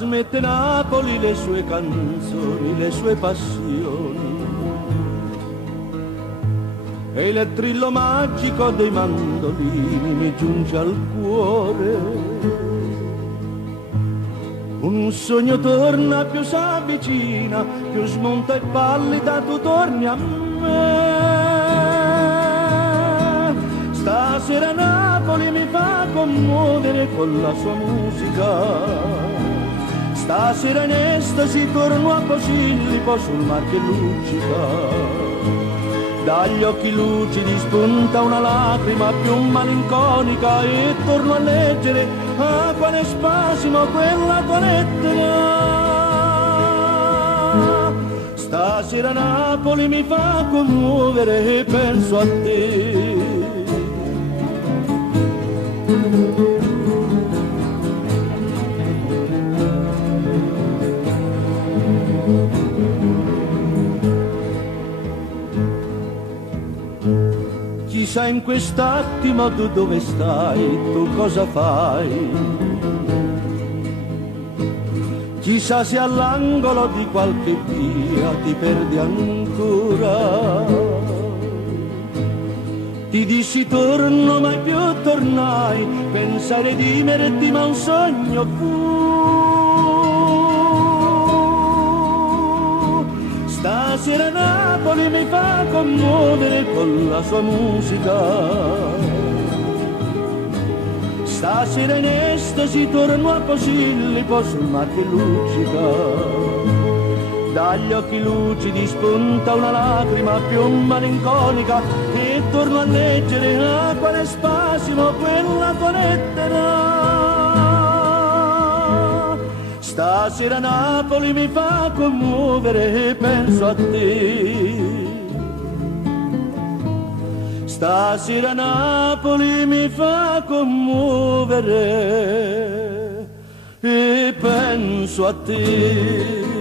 trasmette Napoli le sue canzoni, le sue passioni, e il trillo magico dei mandolini mi giunge al cuore. Un sogno torna, più s'avvicina, più smonta e pallida, tu torni a me. Stasera Napoli mi fa commuovere con la sua musica. Stasera in estasi torno a Posillipo sul mar che luccica. Dagli occhi lucidi spunta una lacrima più malinconica e torno a leggere, ah quale spasimo quella tua lettera. Stasera Napoli mi fa commuovere e penso a te. Chissà in quest'attimo tu dove stai, tu cosa fai? Chissà se all'angolo di qualche via ti perdi ancora. Ti dissi torno, mai più tornai, pensare di meriti ma un sogno fu. Stasera Napoli mi fa commuovere con la sua musica. Stasera in estasi torno a Posillipo sul mar che luccica. Dagli occhi lucidi spunta una lacrima più malinconica e torno a leggere, ah quale spasimo quella tua lettera. Stasera Napoli mi fa commuovere e penso a te. Stasera Napoli mi fa commuovere e penso a te.